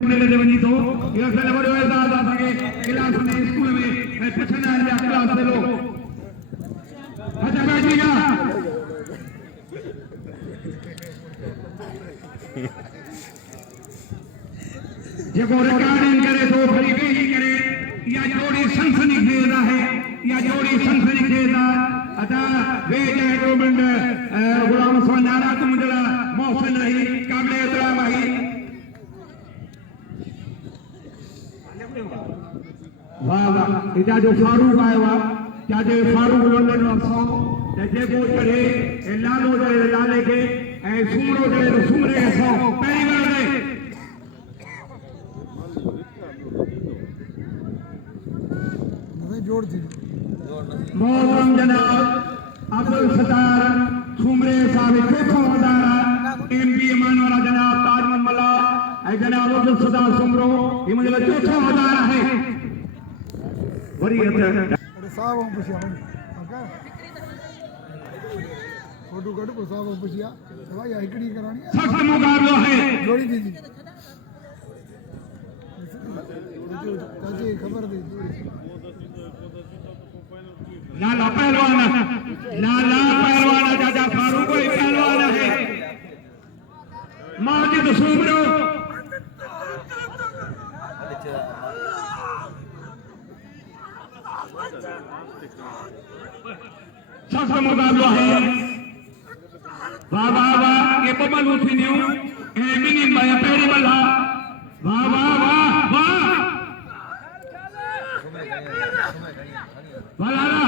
वञी थो इहो असांजो वॾो एज़ाज़ आहे असांखे क्लास में स्कूल में ऐं पुछंदा आहिनि पिया क्लास में लो अच्छा बैठी गा जेको रिकॉर्डिंग करे थो वरी वेही करे इहा जोड़ी सनसनीखेज़ आहे इहा जोड़ी सनसनीखेज़ आहे अदा वे जाए तो मिंट गुलाम उस्मान नारा तुम जरा मौसम रही काबिल एहतराम आई वाह वाह इजा जो फारूक आयो आहे जाजे फारूक लंडन वासो ते जेको चढ़े ए लालो चढ़े लाले के ऐं सुमरो चढ़े तो सुमरे सो पहिरीं बार जोड़ थी मोहतरम जनाब अब्दुल सत्तार सुमरे साहब चौथो वधारा एमपी मान वाला जनाब ताज मल्ला ऐं जनाब अब्दुल सत्तार सुमरो ये मुझे चौथो वधारा है वरी साहब पुछिया ओके फोटो कट को साहब पुछिया भाई हिकड़ी करानी है सख्त मुकाबला है जोड़ी दीदी चाची खबर दी लाला पहलवान चाचा फारूक ही पहलवान है माजिद सुमरो सख्त मुकाबला है वाह वाह वाह ये बबल उठी न्यू ए मिनी माया पेरी बल्ला वाह वाह वाह वाह वाह